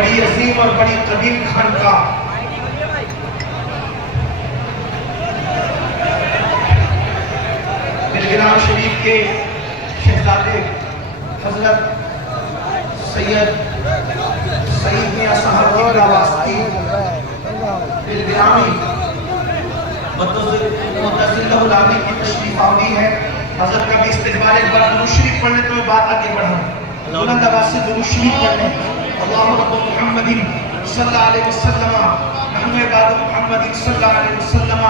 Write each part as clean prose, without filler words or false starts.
بڑی عظیم اور بڑی قدیم خانقاہ بلگرام شریف کے شہزادے حضرت سید میاں صاحب کی واسطی بلگرامی متضل العامی کی تشریف آوری ہے. حضرت کا بھی استقبال ایک بار درود شریف پڑھنے تو میں بات آگے بڑھاؤں. بلند آواز سے درود شریف پڑھنے. اللہم رب محمد صلی اللہ علیہ وسلم نحن عباد محمد صلی اللہ علیہ وسلم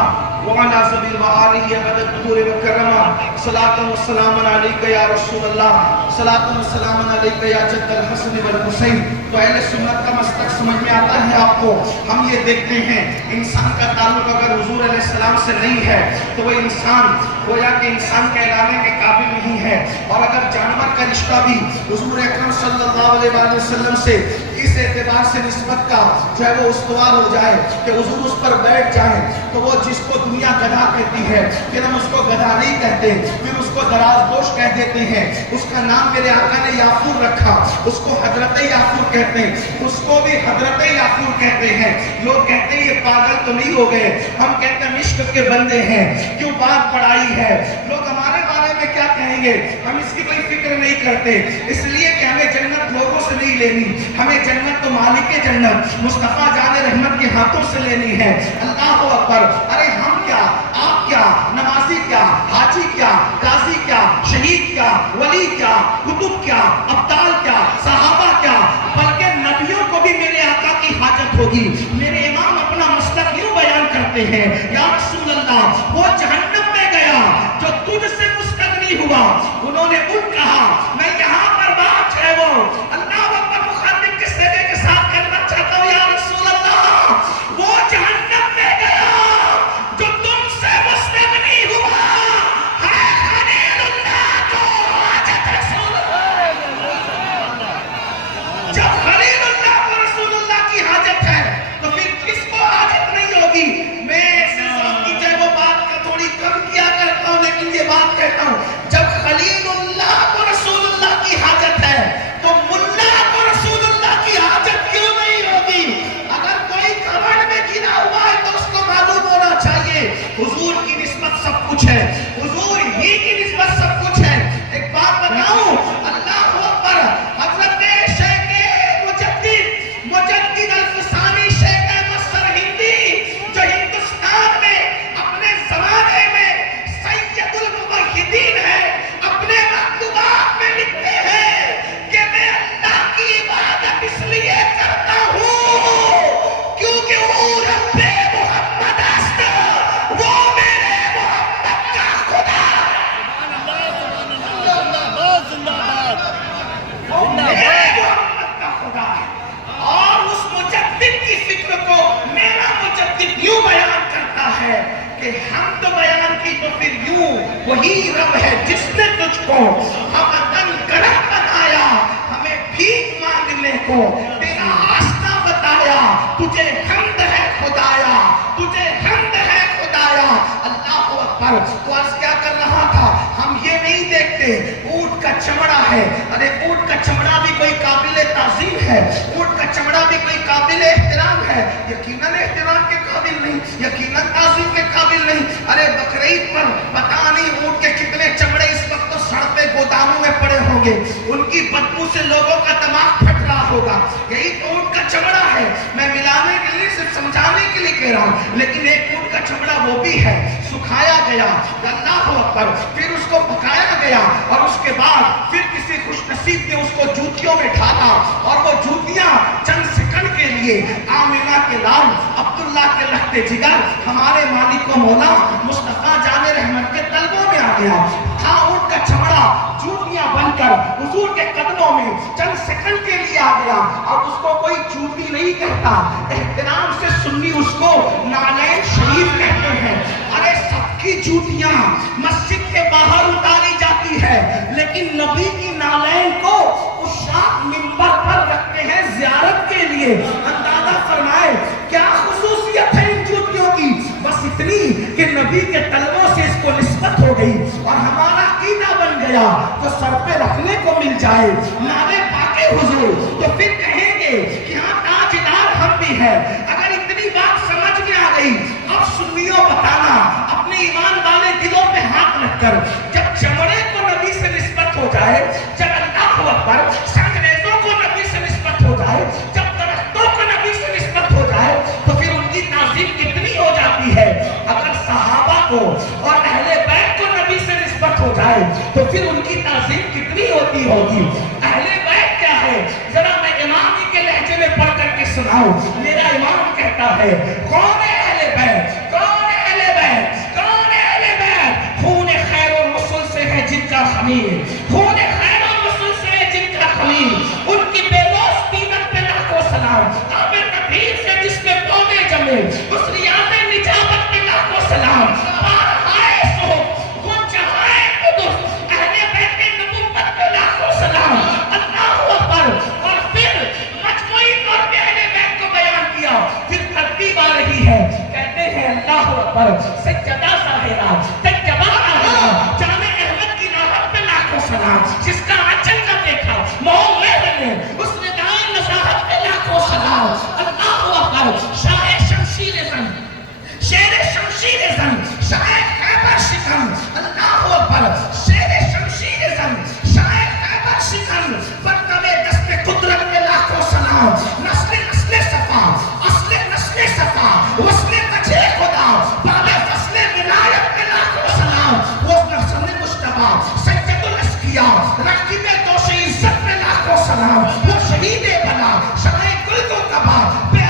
وعلا زبیل وآلہ عدد دہور وکرمہ صلاة و سلام علیکہ یا رسول اللہ صلاة و سلام علیکہ یا جد الحسن والحسین. تو اہل سنت کا مسلک سمجھ میں آتا ہے آپ کو. ہم یہ دیکھتے ہیں انسان کا تعلق اگر حضور علیہ السلام سے نہیں ہے تو وہ انسان گویا کہ انسان کہلانے کے قابل نہیں ہے. اور اگر جانور کا رشتہ بھی حضور اکرم صلی اللہ علیہ وآلہ وسلم سے اس اعتبار سے نسبت کا جو ہے وہ استوار ہو جائے کہ حضور اس پر بیٹھ جائیں تو وہ جس کو دنیا گدھا کہتی ہے پھر ہم اس کو گدھا نہیں کہتے, پھر اس کو دراز گوش کہہ دیتے ہیں. اس کا نام میرے آقا نے یافور رکھا, اس کو حضرت یافور کہتے ہیں, اس کو بھی حضرت یافور کہتے ہیں. لوگ کہتے ہیں یہ پاگل تو نہیں ہو گئے, ہم کہتے ہیں مشک کے بندے ہیں, کیوں بات پڑھائی ہے. لوگ ہمارے بارے میں کیا کہیں گے ہم اس کی کوئی فکر نہیں کرتے, اس لیے کہ ہمیں جنت لوگوں سے نہیں لینی, ہمیں جنت تو مالک جنت مصطفیٰ جان رحمت کے ہاتھوں سے لینی ہے. اللہ اکبر. ارے ہم کیا, آپ کیا, نمازی کیا, حاجی کیا, قاضی کیا, شہید کیا, ولی کیا, کتب کیا, ابدال کیا, صحابہ کیا, بلکہ نبیوں کو بھی میرے آقا کی حاجت ہوگی. میرے امام اپنا مسلک یوں بیان کرتے ہیں, یا رسول اللہ وہ جہنم میں گیا جو تجھ سے مستغنی ہوا, انہوں نے ان کہا میں یہاں پر بات ہے وہ. اللہ اکبر. مخاطب کے سیدے کے ساتھ کہنا چاہتا ہوں یا رسول اللہ وہ جہنم میں گیا جو تم سے مستغنی ہوا ہے خلیل اللہ کو حاجت رسول اللہ. جب خلیل اللہ کو رسول اللہ کی حاجت ہے تو پھر کس کو حاجت نہیں ہوگی. میں ایسے سب کی جائے وہ بات کا تھوڑی کم کیا کرتا ہوں لیکن یہ بات کہتا ہوں جب خلیل اللہ کو رسول اللہ کی حاجت ہے تو ملا کو رسول اللہ کی حاجت کیوں نہیں ہوگی. اگر کوئی کبڑ میں گنا ہوا ہے تو اس کو معلوم ہونا چاہیے حضور کی نسبت سب کچھ ہے, حضور ہی کی نسبت سب کچھ ہے. ایک بات بتاؤں, اللہ اکبر. حضرت شیخ مجدد الفسانی شیخ مصر ہندی جو ہندوستان میں اپنے زمانے میں سید الموحدین ہے, اپنے مکتوبات میں لکھتے ہیں کہ میں اللہ کی عبادت اس لیے کرتا ہوں کیونکہ وہ رب محمد است, وہ میرے محمد کا خدا وہ میرے محمد کا خدا ہے. اور اس مجدد کی فکر کو میرا مجدد یوں بیان کرتا ہے کہ ہم تو بیان کی تو پھر یوں وہی رب ہے جس نے تجھ کو ہمدن گرہ بنایا, ہمیں بھیک مانگنے کو تیرا آستہ بتایا, تجھے حمد ہے خدایا, تجھے حمد ہے خدایا. اللہ اکبر. تو عرض کیا کر رہا تھا, ہم یہ نہیں دیکھتے اونٹ کا چمڑا ہے, ارے اونٹ کا چمڑا بھی کوئی قابل تعظیم ہے, اونٹ کا چمڑا بھی کوئی قابل احترام ہے, یقیناً احترام کے قابل نہیں, یقیناً تعظیم کے قابل نہیں. ارے بقرعید پر پتہ نہیں اونٹ کے کتنے چمڑے اس وقت تو سڑتے گوداموں میں پڑے ہوں گے, ان کی بدبو سے لوگوں کا دماغ پھٹ رہا ہوگا. یہی تو اونٹ کا چمڑا ہے. میں ملانے کے لیے صرف سمجھانے کے لیے کہہ رہا ہوں, لیکن ایک اونٹ کا چمڑا وہ بھی ہے سکھایا گیا, اللہ اکبر, پھر اس کو پکایا گیا اور اس کے بعد پھر کسی خوش نصیب نے اس کو جوتیوں میں ڈھالا اور وہ جوتیاں چند سیکنڈ کے لیے آمنہ کے لال عبداللہ کے لخت جگر ہمارے مالک و مولا مصطفیٰ جان رحمت کے طلبوں میں آ گیا. تھا اونٹ کا چمڑا جوتیاں بن کر حضور کے قدموں میں چند سیکنڈ کے لیے آ گیا. اور اس کو کوئی جوتی نہیں کہتا, احترام سے سنی اس کو نعلین شریف کہتے ہیں. ارے سب کی جوتیاں مسجد کے باہر اتاری جاتی ہے لیکن نبی کی نعلین کو عشاق منبر پر رکھتے ہیں زیارت کے لیے. اندازہ فرمائے کیا خصوصیت ہے ان جوتیوں کی, بس اتنی کہ نبی کے طلبوں سے اس کو نسبت ہو گئی اور ہمارا عقیدہ بن گیا جو سر پہ رکھنے کو مل جائے نعرے پاکے حضور تو پھر کہیں گے کہ ہاں جائے تو پھر ان کی تعظیم کتنی ہوتی ہوگی. اہل بیت کیا ہے؟ ذرا میں امام ہی کے لہجے میں پڑھ کر کے سناؤں. میرا امام کہتا ہے کون ہے اہل بیت؟ کون ہے اہل بیت؟ کون ہے اہل بیت؟ خون خیر الرسل سے ہے جن کا خمیر، خون خیر الرسل سے ہے جن کا خمیر. ان کی بے لوث دیدن پہ لاکھوں سلام. آب تطہیر سے جس میں پودے جمے اس ریاض نجابت پہ لاکھوں سلام. بارہائے صبح وہ جہائے قدس اہل بیت نبوت پہ لاکھوں سلام. اللہ اکبر. اور پھر مجموعی طور پہ اہل بیت کو بیان کیا. پھر ترتیب آ رہی ہے، کہتے ہیں اللہ اکبر. سجدہ ظاہرہ تجبہ ظاہرہ جامع احمد کی راحت پہ لاکھوں سلام. جس کا آنچل کا دیکھا مومن نے اس نے دائیں نصاحت پہ لاکھوں سلام. اللہ اکبر. شاہ شمشیر زن، شیر شمشیر زن، شاہ خیبر شکن. اللہ اکبر. شیر شمشیر زن، شاہ خیبر شکن. برتبے دست قدرت پہ لاکھوں سلام. نسل نسل صفا، اصل نسل صفا، وصل وجہ خدا، باب فصل ولایت پہ لاکھوں سلام. وہ نسل مجتبی سید الاسقیاء رقیب دوش عزت پہ لاکھوں سلام. وہ شہید بنا شاہ گل کو کبا بے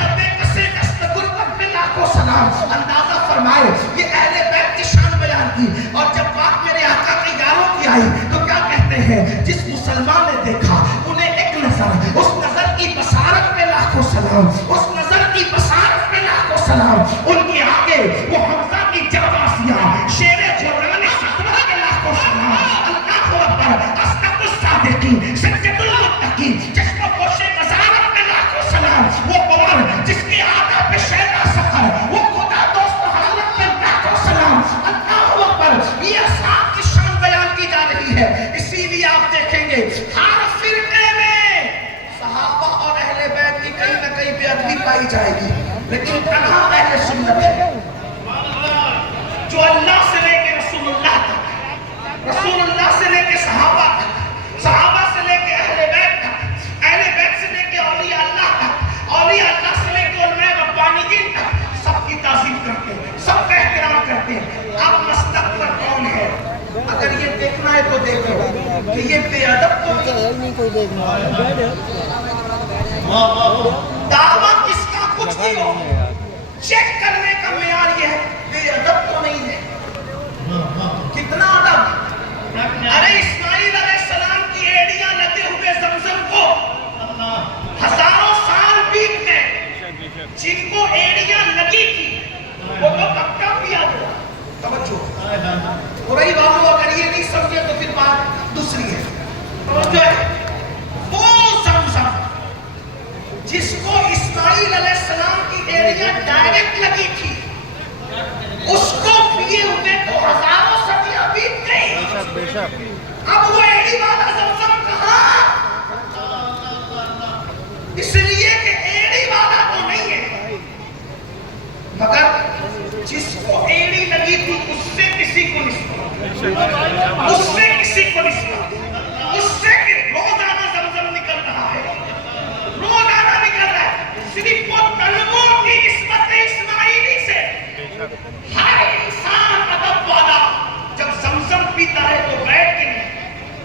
کسے دست غربت پہ لاکھوں سلام. اندازہ فرمائے یہ اہل بیت کی شان بیان کی. اور جب بات میرے آقا کی یاروں کی آئی تو کیا کہتے ہیں؟ جس مسلمان نے دیکھا انہیں ایک نظر، اس نظر کی بصارت پہ لاکھوں سلام. اس نظر کی بصارت پہ لاکھوں سلام. ان کے آگے وہ حمزہ کی جاباسیہ شیر قرآن صدرہ پہ لاکھوں سلام. اللہ اکبر. اصدق الصادقین سید المتقین جس کو پوشے بصارت پہ لاکھوں سلام. وہ قمر جس کے آقا پہ شیدہ سفر، وہ خدا دوست حضرت پہ لاکھوں سلام. اللہ اکبر. یہ اصحاب کی شان بیان کی جا رہی ہے. اسی لیے آپ دیکھیں گے ہر فرقے میں صحابہ اور اہل بیت کی کہیں نہ کہیں بے ادبی پائی جائے گی، لیکن تنہا اہل سنت ہے جو اللہ سے لے کے رسول اللہ تک، رسول اللہ سے لے کے صحابہ تک، صحابہ سے لے کے اہل بیت تک، اہل بیت سے لے کے اولیاء اللہ تک، اولیاء اللہ سے لے کے علماء ربانیین تک سب کی تعظیم کرتے ہیں، سب کا احترام کرتے ہیں. اب مستق پر کون ہے؟ اگر یہ دیکھنا ہے تو دیکھو کہ یہ بے ادب تو دعویٰ کس کا کچھ بھی ہو، چیک کرنے کا معیار یہ ہے بے ادب تو نہیں ہے. کتنا ادب. ارے اسماعیل علیہ السلام کی ایڑیاں لگے ہوئے زمزم کو ہزاروں سال بیت گئے. جن کو ایڑیاں لگی تھی وہ تو پکا پیا ہوا. توجہ. قرئی والوں اگر یہ نہیں سمجھے تو پھر بات دوسری ہے. توجہ ہے. وہ زمزم جس کو اسماعیل علیہ السلام کی ایڑیاں ڈائریکٹ لگی تھی اس کو پیے ہوئے تو ہزاروں صدیاں بیت گئی. اب وہ ایڑی والا زمزم کہاں؟ اس لیے کہ ایڑی والا تو نہیں ہے، مگر جس کو ایڑی لگی تھی اس سے کسی کو نسبت، اس سے کسی کو نسبت، اس سے روزانہ زمزم نکل رہا ہے، روزانہ نکل رہا ہے. صرف وہ طلبوں کی نسبت اسماعیلی سے ہر انسان ادب والا جب زمزم پیتا ہے تو بیٹھ کے نہیں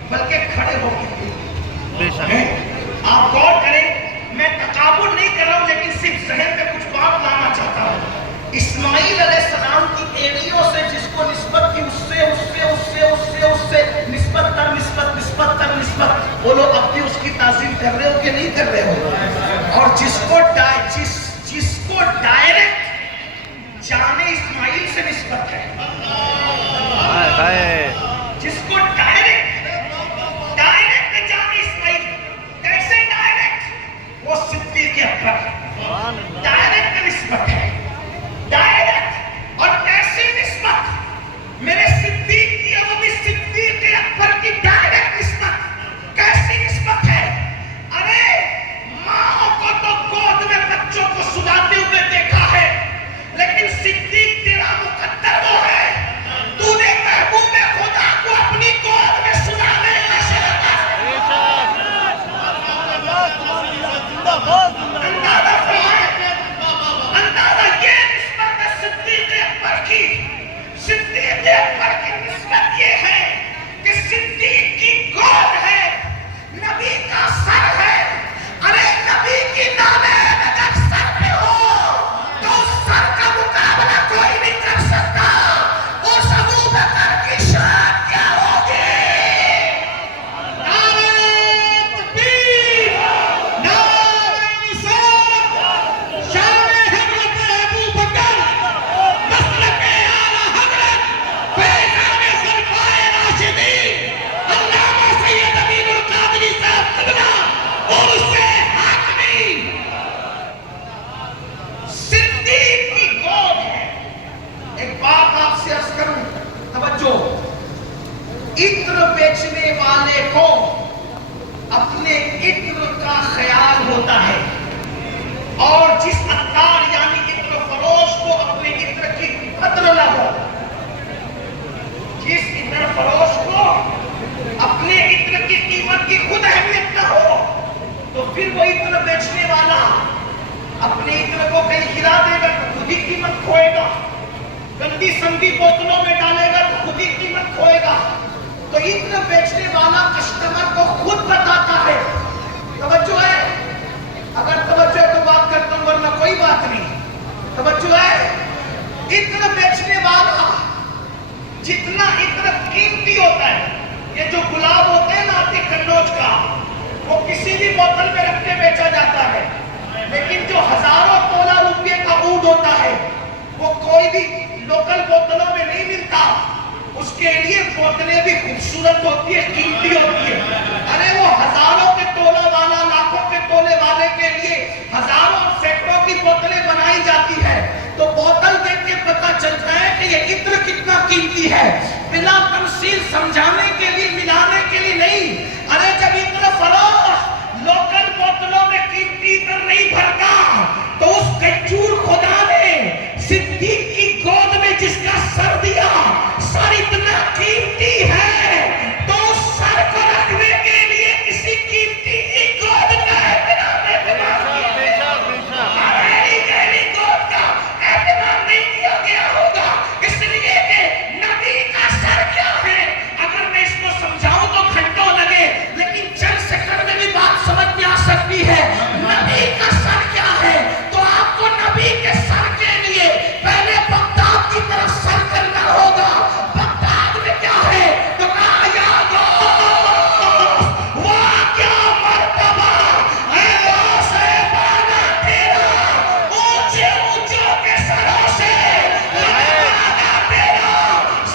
بلکہ کھڑے ہو کے پیتا ہے. آپ غور کریں، میں تکابر نہیں کر رہا ہوں لیکن صرف ذہن میں کچھ بات لانا چاہتا ہوں. اسماعیل علیہ السلام کی ایڑیوں سے جس کو نسبت کی اس سے نسبت تر نسبت وہ لوگ اب بھی اس کی تعظیم کر رہے ہو کہ نہیں کر رہے ہو. اور جس کو ڈائریکٹ جان اسماعیل سے نسبت ہے، جس کو ڈائریکٹ جان اسماعیل، کیسے ڈائریکٹ؟ وہ صدیق اکبر ڈائریکٹ نسبت ہے، ڈائریکٹ. اور کیسے نسبت؟ میرے صدیق کی اور بھی صدیق اکبر کی ڈائریکٹ نسبت. کیسی نسبت ہے؟ ارے ماں کو تو گود میں بچوں کو سلاتے ہوئے دیکھا ہے، لیکن صدیق تیرا مقدر وہ ہے تو نے محبوب خدا کو اپنی گود میں سلانے کا شرف. اندازہ یہ نسبت ہے صدیق اکبر کی. صدیق اکبر کی نسبت یہ ہے پھر وہ عطر بیچنے والا اپنے عطر کو کہیں گرا دے گا تو خود ہی قیمت کھوئے گا، گندی سندی بوتلوں میں ڈالے گا تو خود ہی قیمت کھوئے گا۔ تو عطر بیچنے والا کسٹمر کو خود بتاتا ہے۔ توجہ ہے؟ اگر توجہ ہے تو بات کرتا ہوں، ورنہ کوئی بات نہیں۔ توجہ ہے؟ عطر بیچنے والا جتنا عطر قیمتی ہوتا ہے، یہ جو گلاب ہوتے ہیں نا آتی کنوج کا، وہ کسی بھی بوتل میں رکھ کے بیچا جاتا ہے، لیکن جو ہزاروں تولہ روپے کا عود ہوتا ہے وہ کوئی بھی لوکل بوتلوں میں نہیں ملتا۔ اس کے لیے بوتلیں بھی خوبصورت ہوتی ہے، قیمتی ہوتی ہے۔ ارے وہ ہزاروں کے تولہ والا لاکھوں کے تولے والے کے لیے ہزاروں سینکڑوں کی بوتلیں بنائی جاتی ہے، تو بوتل دیکھ کے پتہ چلتا ہے کہ یہ عطر کتنا قیمتی ہے، بلا تمثیل سمجھانے کے لیے، ملانے کے لیے نہیں۔ ارے جب عطر فروخت لوکل بوتلوں میں قیمتی عطر نہیں بھرتا تو اس کچور خدا نے صدیق کی گود میں جس کا سر دیا، سر اتنا قیمتی ہے تو اس سر کو رکھنے کے لیے کسی قیمتی کی گود کا احترام نہیں کیا گیا ہوگا، اس لیے کہ نبی کا سر کیا ہے۔ اگر میں اس کو سمجھاؤں تو گھنٹوں لگے، لیکن چند سیکنڈ میں بھی بات سمجھ میں آ سکتی ہے۔ نبی کا سر کیا ہے تو آپ کو نبی کے سر کے لیے پہلے بغداد کی طرف سر کرنا ہوگا۔ بغداد میں کیا ہے تو کہا یا دوست واہ کیا مرتبہ اے غوث بالا تیرا، اونچے اونچوں کے سروں سے لگوانا تیرا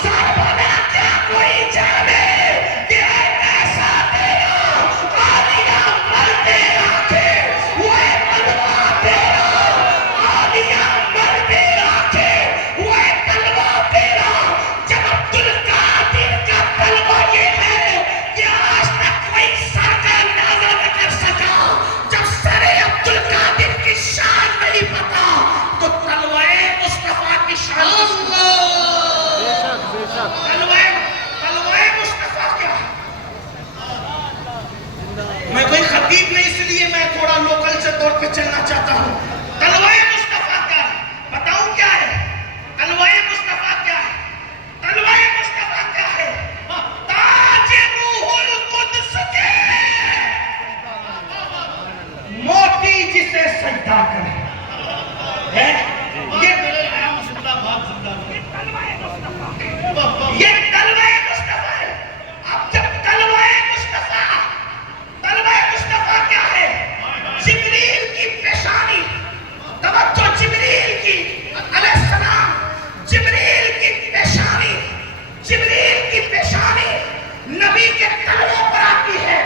سر بنا، کیا کوئی جانے کہ اے ایسا تیرا عالیہ مرتے آنکھیں، وہ اے تلوہ تیرا عالیہ مرتے آنکھیں، وہ اے تلوہ تیرا۔ جب عبدالقادر کا تلوہ یہ ہے کہ آج تک کوئی سر کا اندازہ نہ کر سکا، جب سر عبدالقادر کی شان نہیں پتا تو تلوہ مصطفیٰ کی شان تلوہ مصطفیٰ کیا ہے؟ میں کوئی خطیب نہیں، اس لیے میں تھوڑا لوکل سے طور پہ چلنا چاہتا ہوں۔ تلوہ مصطفیٰ کیا ہے؟ بتاؤں کیا ہے؟ تلوہ مصطفیٰ کیا ہے؟ تلوہ مصطفیٰ کیا ہے؟ تاج روح القدس کے موتی جسے سجدہ کرے۔ یہ تلوہ مصطفیٰ ہے۔ اب جب تلوہ مصطفیٰ کیا ہے؟ جبریل کی پیشانی، توجہ، جبریل کی علیہ السلام، جبریل کی پیشانی نبی کے تلووں پر آتی ہے۔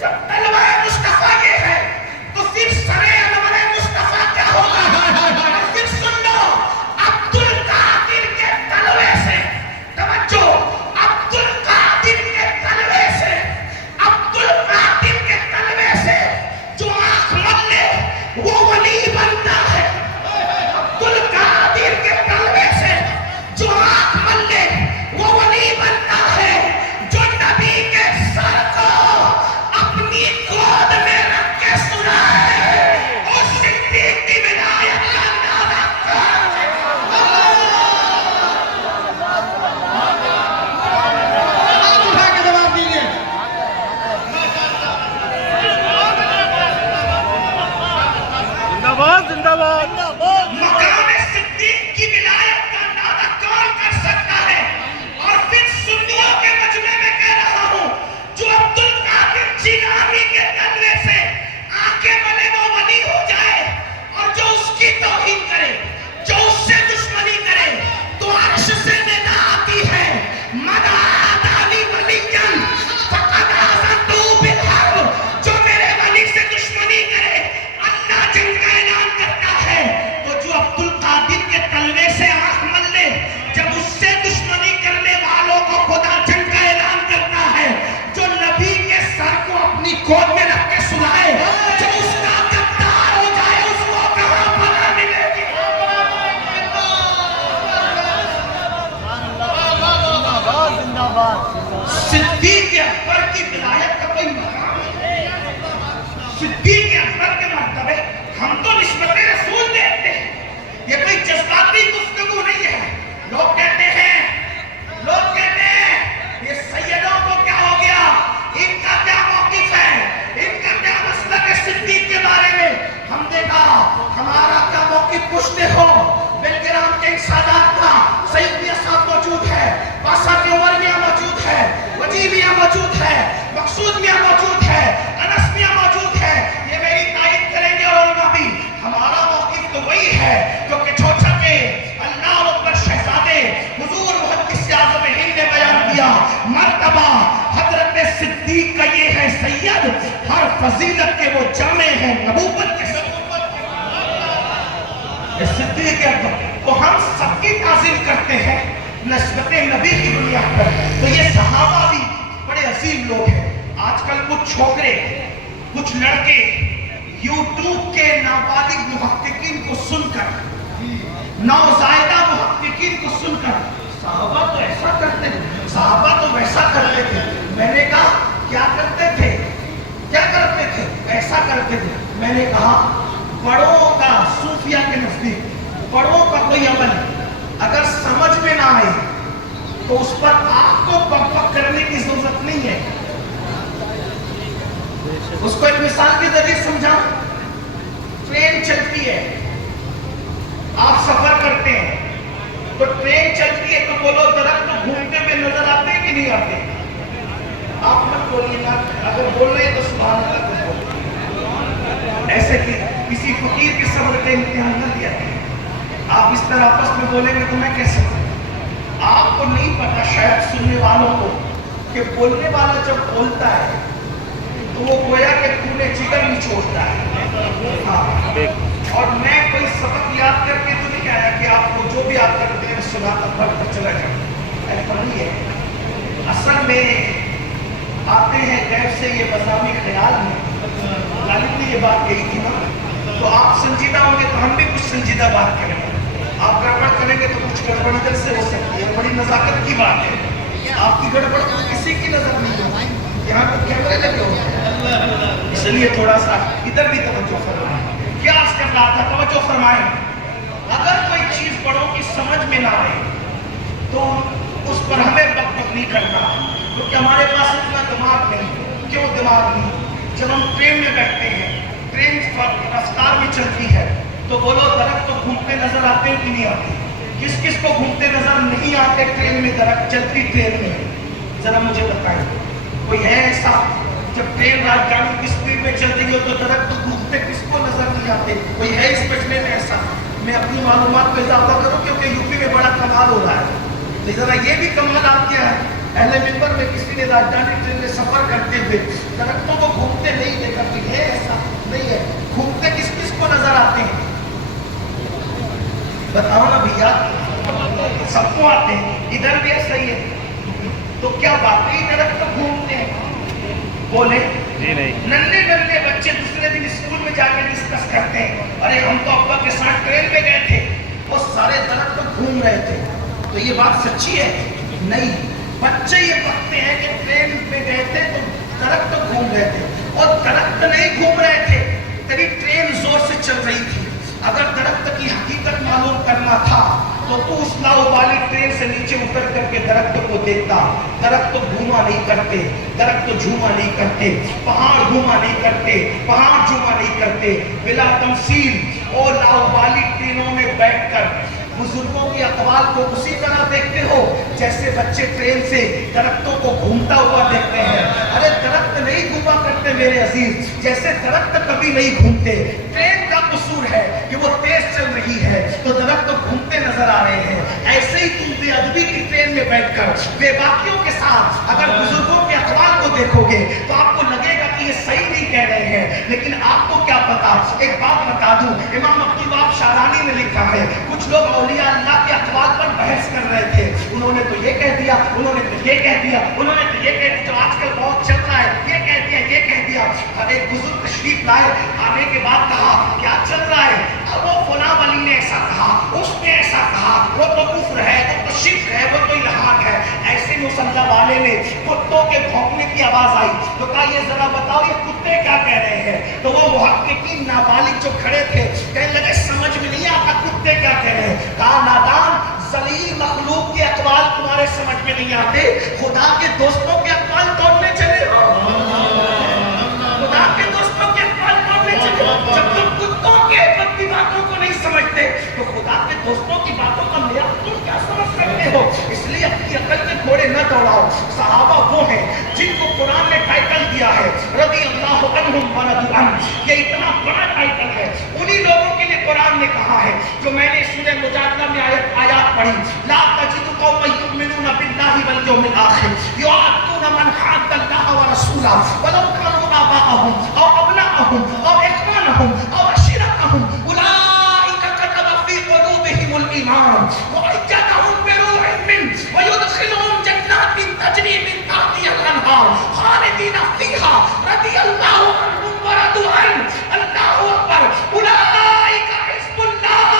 جب تلوہ مصطفیٰ یہ ہے تو پھر سر انور مصطفیٰ پیغمبر کے مرتبے ہم تو نسبت رسول دیتے ہیں. یہ کوئی جذباتی گفتگو نہیں ہے. لوگ کہتے ہیں یہ سیدوں کو کیا ہو گیا, ان کا کیا موقف ہے, ان کا کیا مسلک ہے صدیق کے بارے میں. ہم نے کہا ہمارا کیا موقف کچھ دیکھو. بالکرام کے سادات کا سید میاں صاحب موجود ہے, بادشاہ کی عمر میاں موجود ہے, وجی میاں موجود ہے, مقصود میاں موجود ہے, انس میاں موجود ہے. یہ میری تائید کریں گے اور علماء بھی. ہمارا موقف تو وہی ہے کیونکہ چھوٹا کے اللہ اکبر شہزادے حضور محدث اعظم ہند نے بیان کیا مرتبہ حضرت صدیق کا یہ ہے سید, ہر فضیلت کے وہ جامع ہیں نبوت کے صدیق اکبر. تو ہم سب کی تعظیم کرتے ہیں نسبت نبی کی بنیاد پر. تو یہ صحابہ بھی بڑے عظیم لوگ ہیں. آج کل کچھ چھوکرے کچھ لڑکے یوٹیوب کے نابالغ محققین کو سن کر, نوزائیدہ محققین کو سن کر, صحابہ تو ایسا کرتے تھے, صحابہ تو ویسا کرتے تھے. میں نے کہا کیا کرتے تھے, کیا کرتے تھے, ایسا کرتے تھے. میں نے کہا بڑوں کا صوفیہ کے نزدیک بڑوں کا کوئی عمل اگر سمجھ میں نہ آئے تو اس پر آپ کو بک بک کرنے کی ضرورت نہیں ہے. اس کو ایک مثال کے ذریعے سمجھاؤں. ٹرین چلتی ہے, آپ سفر کرتے ہیں تو ٹرین چلتی ہے تو بولو درخت تو گھومتے ہوئے نظر آتے ہیں کہ نہیں آتے؟ آپ مت بولیے نا, اگر بول رہے ہیں تو سبحان اللہ کو بولو. ایسے کہ کسی فقیر کے صبر کا امتحان نہ دیا ہے. آپ اس طرح آپس میں بولیں گے تو میں کیسے بولوں؟ آپ کو نہیں پتا شاید سننے والوں کو کہ بولنے والا جب بولتا ہے تو وہ گویا کہ خون جگر نہیں چھوڑتا ہے. ہاں, اور میں کوئی سبق یاد کر کے تو نہیں آیا کہ آپ کو جو بھی یاد کرتے ہیں سنا کر پڑھ کر چلا جائے. ایسا نہیں ہے. اصل میں آتے ہیں غیب سے یہ مضامی خیال میں. غالب نے یہ بات کہی تھی نا, تو آپ سنجیدہ ہوں گے تو ہم بھی کچھ سنجیدہ بات کریں گے. آپ گڑبڑ کریں گے تو کچھ گڑبڑ نظر سے ہو سکتی ہے. بڑی نزاکت کی بات ہے. آپ کی گڑبڑ کسی کی نظر نہیں ہوتی. یہاں پر کیمرے لگے ہوتے ہیں, اس لیے تھوڑا سا ادھر بھی توجہ فرمائیں. کیا عرض کر رہا تھا, توجہ فرمائیں. اگر کوئی چیز بڑوں کی سمجھ میں نہ آئے تو اس پر ہمیں بک بک نہیں کرنا, کیونکہ ہمارے پاس اتنا دماغ نہیں. کیوں دماغ نہیں؟ جب ہم ٹرین میں بیٹھتے ہیں, ٹرین رفتار میں چلتی ہے تو بولو درخت تو گھومتے نظر آتے ہیں کہ نہیں آتے؟ کس کس کو گھومتے نظر نہیں آتے ٹرین میں, درخت چلتی ٹرین میں؟ ذرا مجھے بتائیں, کوئی ہے ایسا؟ جب ٹرین راجدھانی کی اسپیڈ میں چل رہی ہو تو درخت گھومتے کس کو نظر نہیں آتے؟ کوئی ہے اس بچنے میں ایسا؟ میں اپنی معلومات پہ اضافہ کروں کیونکہ یوپی میں بڑا کمال ہو رہا ہے. ذرا یہ بھی کمال آپ کیا ہے, اہل منبر میں کسی نے راجدھانی ٹرین میں سفر کرتے ہوئے درختوں کو گھومتے نہیں دیکھا. ہے ایسا؟ نہیں ہے. گھومتے کس کس کو نظر آتے ہیں؟ بتاؤ نا بھیا. سب کو آتے ہیں. ادھر بھی ایسا ہی ہے. تو کیا واقعی درخت گھومتے ہیں؟ بولے ننھے ننھے بچے دوسرے دن اسکول میں جا کے ڈسکس کرتے ہیں, ارے ہم تو ابا کے ساتھ ٹرین میں گئے تھے, وہ سارے درخت گھوم رہے تھے. تو یہ بات سچی ہے؟ نہیں. بچے یہ پڑھتے ہیں کہ ٹرین میں گئے تھے تو درخت گھوم رہے تھے, اور درخت نہیں گھوم رہے تھے, تیری ٹرین زور سے چل رہی تھی. اگر درخت کی حقیقت معلوم کرنا تھا تو اس لاؤبالی ٹرین سے نیچے اتر کر کے درخت کو دیکھتا. درخت گھوما نہیں کرتے, درخت جھوما نہیں کرتے, پہاڑ گھوما نہیں کرتے, پہاڑ جھوما نہیں کرتے. بلا تمثیل اور لاؤبالی ٹرینوں میں بیٹھ کر بزرگوں کی اقوال کو اسی طرح دیکھتے ہو جیسے بچے ٹرین سے درختوں کو گھومتا ہوا دیکھتے ہیں. ارے درخت نہیں گھوما کرتے میرے عزیز, جیسے درخت کبھی نہیں گھومتے. ٹرین کا قصور ہے کہ وہ تیز چل رہی ہے تو درخت گھومتے نظر آ رہے ہیں. ایسے ہی تم بے ادبی کی ٹرین میں بیٹھ کر بے باکیوں کے ساتھ اگر بزرگوں کے اقوال کو دیکھو گے تو آپ کو لگے گا کہ یہ صحیح نہیں کہہ رہے ہیں. لیکن آپ کو کیا پتا, ایک بات بتا دوں, امام عبدالوہاب شعرانی نے لکھا ہے کچھ لوگ اولیاء اللہ کے اقوال پر بحث کر رہے تھے. انہوں نے تو یہ کہہ دیا, انہوں نے تو یہ کہہ دیا, انہوں نے تو یہ کہہ دیا, جو آج کل بہت چل رہا ہے, یہ کہہ دیا, یہ کہہ دیا. اب ایک بزرگ تشریف لائے, آنے کے بعد کہا کیا چل رہا ہے؟ اب وہ فلاں ولی نے ایسا کہا, اس نے ایسا کہا, وہ تو کفر ہے, وہ تو شرک ہے, وہ تو الحاد ہے. ایسے مسلح والے نے کتوں کے بھونکنے کی آواز آئی تو کہا یہ ذرا بتاؤ یہ کتے کیا کہہ رہے ہیں؟ تو وہ محققین نابالغ جو کھڑے تھے کہنے لگے سمجھ میں نہیں آتا کتے کیا کہہ رہے ہیں۔ کہا نادان، ذلیل مخلوق کے اقوال تمہارے سمجھ میں نہیں آتے، خدا کے دوستوں کے اقوال توڑنے چلے ہو، خدا کے دوستوں کے اقوال توڑنے چلے ہو۔ جب تم کتوں کے بدی باتوں کو نہیں سمجھتے تو خدا کے دوستوں کی باتوں کا معیار تم کیا سمجھ سکتے ہو؟ اس لیے اپنی عقل کے گھوڑے نہ دوڑاؤ۔ صحابہ وہ ہیں جن کو قرآن نے ٹائٹل دیا ہے رضی اللہ عنہم ورضوا عنہ، یہ اتنا بڑا ٹائٹل ہے۔ انہی لوگوں کے لیے قرآن نے کہا ہے جو میں نے سورہ مجادلہ میں آیات پڑھی، لا تجد قوما یؤمنون باللہ والیوم الآخر یوادون من حاد اللہ ورسولہ ولو کانوا آباءهم او ابناءهم او اخوانهم او عشیرتهم اولئک کتب فی قلوبهم الایمان وأیدهم بروح منہ ویدخلهم جنات تجری من تحتها الانہار خالدین فیہا رضی اللہ عنہم ورضوا عنہ۔ اللہ اکبر۔ اولئک حزب اللہ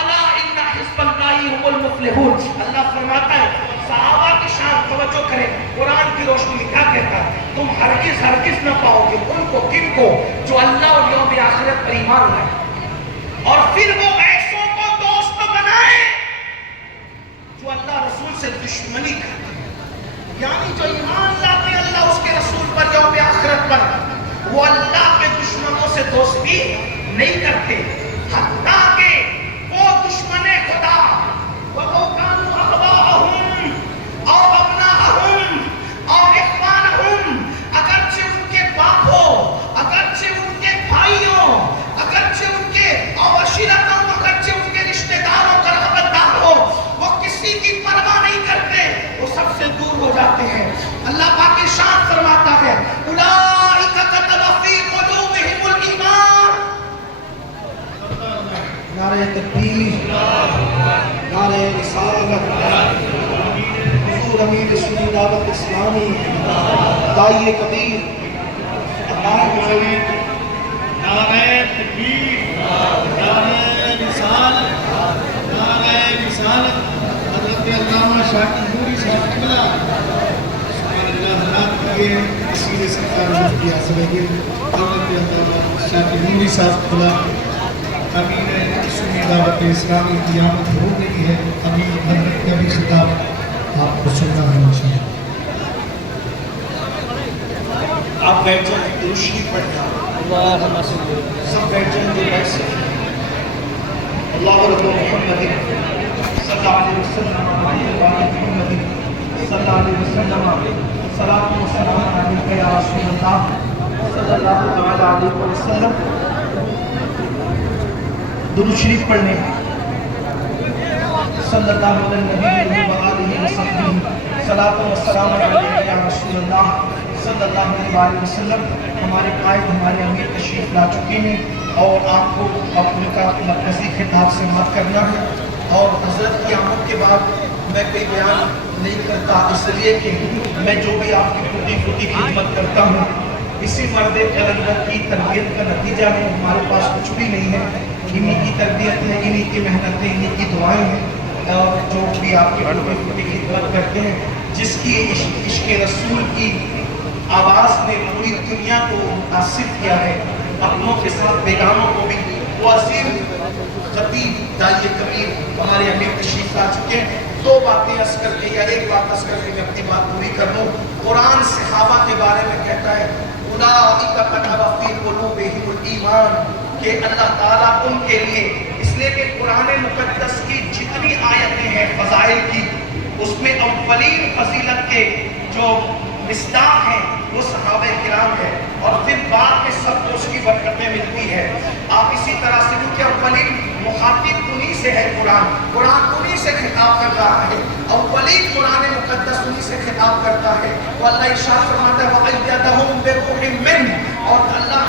الا ان حزب اللہ هم المفلحون۔ اللہ فرماتا ہے صحابہ کی شان توجہ کریں، قرآن کی روشنی میں کیا کہتا ہے؟ تم ہرگز ہرگز نہ پاؤ گے ان کو، کن کو؟ جو اللہ اور یوم آخرت پر ایمان لائے اور پھر وہ ایسوں کو دوست بنائے جو اللہ رسول سے دشمنی کرتے ہیں، یعنی جو ایمان لاتے اللہ اس کے رسول پر یوم آخرت پر، وہ اللہ کے دشمنوں سے دوستی نہیں کرتے، حتیٰ کہ وہ دشمن خدا وَلَوْ كَانُوا آبَاءَهُمْ أَوْ أَبْنَاءَهُمْ أَوْ إِخْوَانَهُمْ، اگرچہ ان کے باپ ہو، اگرچہ ان کے بھائی ہو، اگرچہ ان کے عشیرتوں، اگرچہ ان کے رشتہ داروں قرابت دار ہو، وہ کسی کی پرواہ نہیں کرتے، وہ سب سے دور ہو جاتے ہیں۔ اللہ پاک ارشاد فرماتا ہے اولئک کتب فی قلوبہم الایمان۔ نعرہ تکبیر، نعرہ رسالت، حضور امیر سنی دعوت اسلامی، داعی کبیر، نعرہ تکبیر، نعرہ رسالت، نعرہ رسالت، حضرت علامہ شاکر نوری صاحب قبلہ، سبحان اللہ حضرات کے وسیلے سرکار مفتی اعظم حضرت علامہ شاکر نوری صاحب قبلہ امیر سنی دعوت اسلامی کی آمد ہو گئی ہے۔ امیر حضرت کا بھی خطاب آپ کو سننا ہے انشاءاللہ۔ آپ بیٹھ جائیں، روشنی پڑھ جائیں، سب بیٹھ جائیں جو بیٹھ سکیں۔ اللہ رب محمد صلی اللہ علیہ وسلم محمد صلی اللہ علیہ وسلم صلاۃ و سلام علیک یا رسول اللہ صلی اللہ تعالی علیہ وسلم۔ درود شریف پڑھنے صلی اللہ علیہ وسلم، صلاۃ و سلام علیک یا رسول اللہ صلی اللہ علیہ وسلم۔ ہمارے قائد، ہمارے امیر تشریف لا چکے ہیں اور آپ کو اپنے کا مرکزی خطاب سے مت کرنا ہے، اور حضرت کی آمد کے بعد میں کوئی بیان نہیں کرتا، اس لیے کہ میں جو بھی آپ کی ٹوٹی پھوٹی خدمت کرتا ہوں اسی مرد قلندر کی تربیت کا نتیجہ ہے، ہمارے پاس کچھ بھی نہیں ہے، انہی کی تربیت ہے، انہی کی محنت ہے، انہی کی دعائیں ہیں، اور جو بھی آپ کی ٹوٹی پھوٹی خدمت کرتے ہیں، جس کی عشق رسول کی آواز نے پوری دنیا کو متاثر کیا ہے، اپنوں کے ساتھ بیگانوں کو بھی۔ وہ عظیم خطیب داعی کبیر ہمارے امیر تشریف لا چکے ہیں۔ دو باتیں عرض کر کے یا ایک بات عرض کر کے میں اپنی بات پوری کر دوں۔ قرآن صحابہ کے بارے میں کہتا ہے اولئک کتب فی قلوبہم الایمان، کہ اللہ تعالیٰ ان کے لیے، اس لیے کہ قرآن مقدس کی جتنی آیتیں ہیں فضائل کی، اس میں اولین فضیلت کے جو مصداق ہیں وہ صحابہ کرام ہے، اور پھر بعد میں سب کو اس کی برکتیں ملتی ہے۔ آپ اسی طرح سے کیونکہ اولین مخاطب انہی سے ہے، قرآن انہی سے خطاب کر رہا ہے، اولین قرآن مقدس انہی سے خطاب کرتا ہے۔ تو اللہ ارشاد فرماتا ہے وَأَيَّدَهُمْ بِرُوحٍ مِّنْهُ، اور اللہ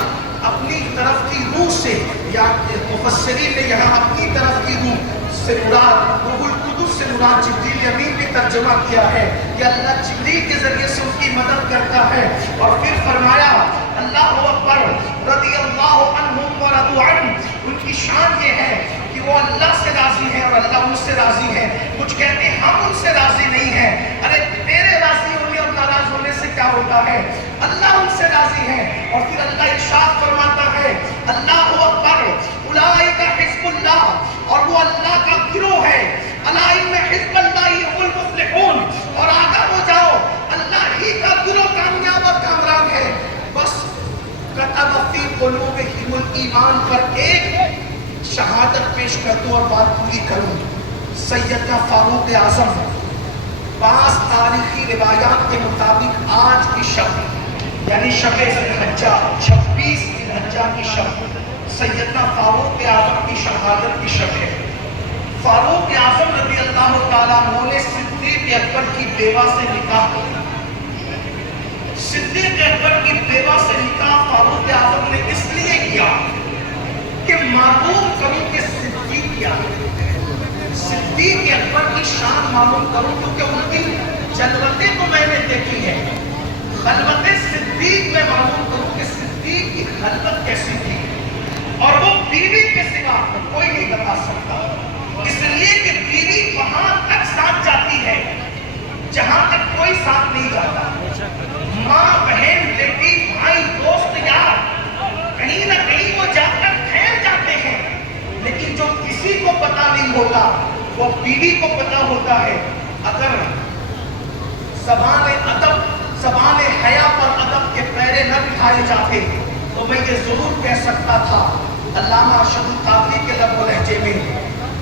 اپنی طرف کی روح سے، یا مفسرین نے یہاں اپنی طرف کی روح سے مراد روح القدس سے مراد جبریل امین بھی ترجمہ کیا ہے کہ اللہ جبریل کے ذریعے سے ان کی مدد کرتا ہے۔ اور پھر فرمایا اللہ اکبر رضی اللہ عنہم ورضوا عنہ، ان کی شان یہ ہے کہ وہ اللہ سے راضی راضی ہیں اور اللہ ان سے راضی ہے. کچھ کہتے ہیں ہم ان سے راضی نہیں ہیں. ارے تیرے راضی ہونے اور ناراض ہونے سے کیا ہوتا ہے؟ اللہ ان سے راضی ہے. اور پھر اللہ ارشاد فرماتا ہے اللہ اکبر اولئک حزب اللہ، اور وہ اللہ کا گروہ ہے. الا ان حزب اللہ هم المفلحون، اور آگاہ ہو جاؤ اللہ ہی کا گروہ کامیاب اور کامران ہے. بس کتب فی قلوبہم الایمان پر ایک شہادت پیش کر دوں اور بات پوری کروں. سیدنا فاروق اعظم بعض تاریخی روایات کے مطابق آج کی شب یعنی شب ذوالحجہ 26 ذوالحجہ کی شب سیدنا فاروق اعظم کی شہادت کی شب ہے. فاروق اعظم رضی اللہ تعالیٰ عنہ نے صدیق اکبر کی بیوہ سے نکاح کیا. صدیق اکبر کی بیوہ سے نکاح فاروق اعظم نے اس لیے کیا کہ معلوم کروں کہ صدیق کیا ہے. صدیق اکبر کی شان معلوم کروں کیونکہ ان کی جلوتیں تو میں نے دیکھی ہے. خلوت صدیق میں معلوم کروں کہ صدیق کی خلوت کیسی تھی اور وہ بیوی کے سوا کوئی نہیں بتا سکتا. اس لیے کہ بیوی وہاں تک ساتھ جاتی ہے جہاں تک کوئی ساتھ نہیں جاتا. ماں بہن بیٹی بھائی دوست یار کہیں نہ کہیں وہ جا کر ٹھہر جاتے ہیں، لیکن جو کسی کو پتا نہیں ہوتا وہ بیوی کو پتا ہوتا ہے. اگر زبان ادب زبان حیا پر ادب کے پیرے نہ بٹھائے جاتے تو میں یہ ضرور کہہ سکتا تھا علامہ ارشد القادری کے لب و لہجے میں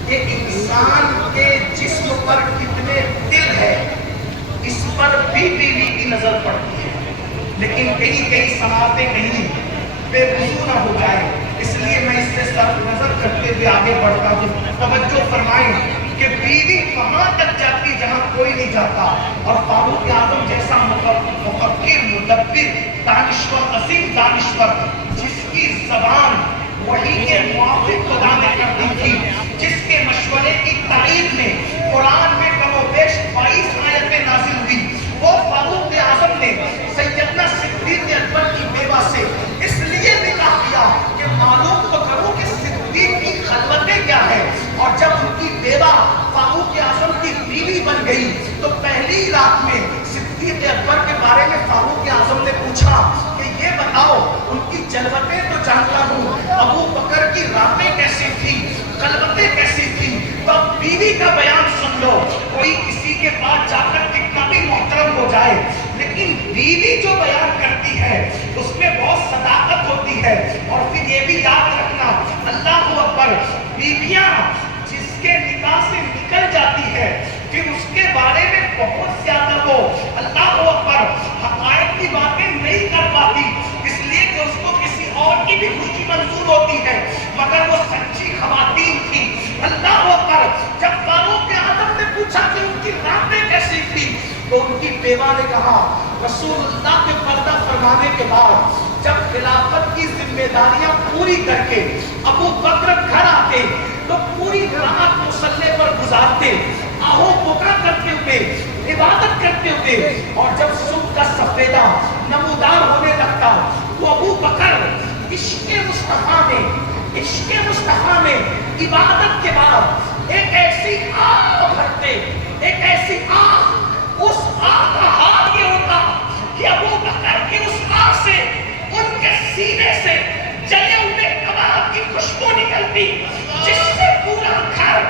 کہ انسان کے جسم پر کتنے دل ہے اس پر بھی بیوی کی نظر پڑتی ہے. لیکن کئی سماعتیں کہیں بے وضو نہ ہو جائے، اس لیے میں اس سے صرف نظر کرتے ہوئے آگے بڑھتا ہوں. توجہ فرمائیں کہ بیوی وہاں تک جاتی جہاں کوئی نہیں جاتا. اور فاروق اعظم جیسا مفکر مدبر دانشور عظیم دانشور جس کی زبان وحی کے موافق خدا نے کر دی تھی، جس کے مشورے کی تائید میں قرآن میں کم و بیش 22 آیتیں نازل ہوئی، وہ فاروق اعظم نے سیدنا صدیق اکبر کی بیوہ سے اس لیے نکاح کیا کہ معلوم تو کروں کہ صدیق کی خلوتیں کیا ہے. اور جب ان کی بیوہ فاروق اعظم کی بیوی بن گئی تو پہلی رات میں صدیق اکبر کے بارے میں فاروق اعظم نے پوچھا کہ یہ بتاؤ ان کی جلوتیں تو جانتا ہوں، ابو بکر کی راتیں کیسی تھی، خلوتیں کیسی تھی، تو اب بیوی کا بیان سن لو. کوئی کسی کے پاس جا کر کتنا بھی محترم ہو جائے لیکن بیوی جو بیان کرتی ہے اس میں بہت صداقت ہوتی ہے. اور پھر یہ بھی یاد رکھنا اللہ اکبر بیویاں جس کے نکاح سے نکل جاتی ہے پھر اس کے بارے میں بہت زیادہ وہ اللہ اکبر حقائق کی باتیں نہیں کر پاتی، اس لیے کہ اس کو کسی اور کی بھی خوشی منظور ہوتی ہے، مگر وہ سچی خواتین تھی. اللہ اکبر جب فاروق اعظم نے پوچھا کہ ان کی راتیں کیسی تھی تو ان کی بیوہ نے کہا رسول اللہ کے پردہ فرمانے کے بعد جب خلافت کی ذمہ داریاں پوری کر کے ابو بکر گھر آتے تو پوری رات مصلی پر گزارتے، آہو پکا کرتے ہوئے عبادت کرتے ہوئے، اور جب صبح کا سفیدہ نمودار ہونے لگتا تو ابو بکر عشق مصطفیٰ میں عبادت کے بعد ایک ایسی آہ بھرتے، ایک ایسی آہ، اس آہ کا حال یہ ہوتا کہ ابو بکر کی اس آہ سے ان کے سینے سے جلے ہوئے کباب کی خوشبو نکلتی جس سے پورا گھر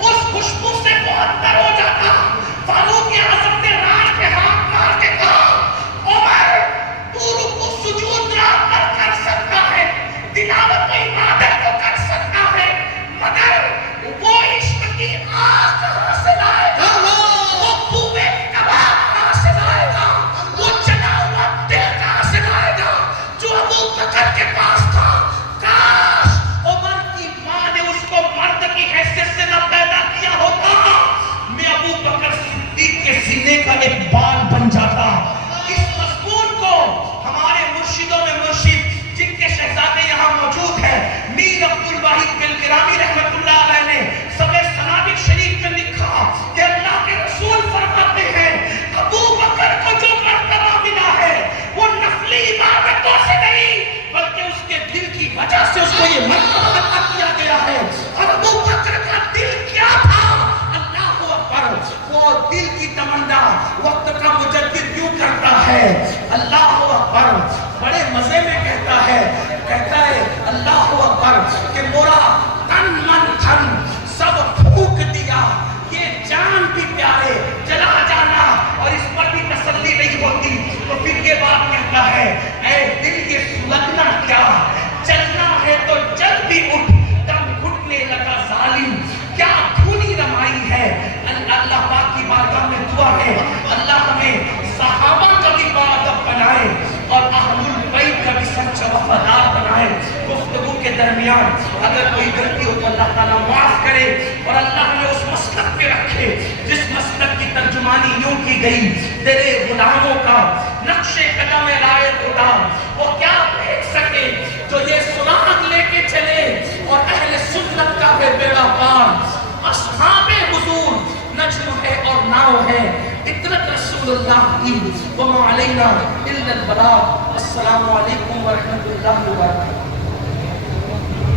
اس خوشبو سے معطر ہو جاتا. فاروق اعظم نے رات میں ہاتھ مار کے کہا عمر تو رکوع سجود رات پر کر سکتا ہے، تلاوت و عبادت کو کر سکتا ہے، مگر وہ عشق کی آگ کہاں سے لائے گا، وہ بوئے کباب کہاں سے لائے گا، وہ جلا ہوا دل کہاں سے لائے گا جو ابو بکر کے پاس تھا. کاش عمر کی ماں نے اس کو مرد کی حیثیت سے نہ پیدا کیا ہوتا، میں ابو بکر صدیق کے سینے کا ایک بال بن جاتا. اس مضمون کو ہمارے مرشدوں میں مرشد جن کے شہزادے یہاں موجود ہیں میر عبد الواحد بلگرامی رحمت اللہ علیہ نے سبع سنابق شریف میں لکھا کہ اللہ کے رسول فرماتے ہیں ابو بکر کو جو مرتبہ ملا ہے وہ نفلی عبادتوں سے نہیں بلکہ اس کے دل کی وجہ سے اس کو یہ مرتبہ عطا کیا گیا ہے. اور ابو بکر کا دل کیا اللہ اکبر، بڑے مزے میں کہتا ہے اللہ اکبر کہ مورا تن من دھن سب پھونک دیا، یہ جان بھی پیارے چلا جانا، اور اس پر بھی تسلی نہیں ہوتی تو پھر یہ بات کہتا ہے اے دل یہ سلگنا کیا، چلنا ہے تو چل بھی اٹھ، دم گھٹنے لگا ظالم، کیا دھونی رمائی ہے۔ اللہ پاک کی بارگاہ میں دعا ہے اللہ ہمیں صحابہ کا بھی باادب بنائے اور اہل البیت کا بھی سچا وفادار بنائے۔ گفتگو کے درمیان اگر کوئی غلطی ہو تو اللہ تعالیٰ معاف کرے، اور اللہ ہمیں اس مسلک پہ رکھے جس مسلک کی ترجمانی یوں کی گئی، تیرے غلاموں کا نقش قدم رائے خدا وہ کیا دیکھ سکے جو یہ سراغ لے کے چلے، اور اہل سنت کا ہے بیڑا پار، اصحاب حضور نجم ہے اور ناؤ ہے، اطرت رسول اللہ کی، وما علینا الا البلاغ۔ السلام علیکم ورحمۃ اللہ وبرکاتہ۔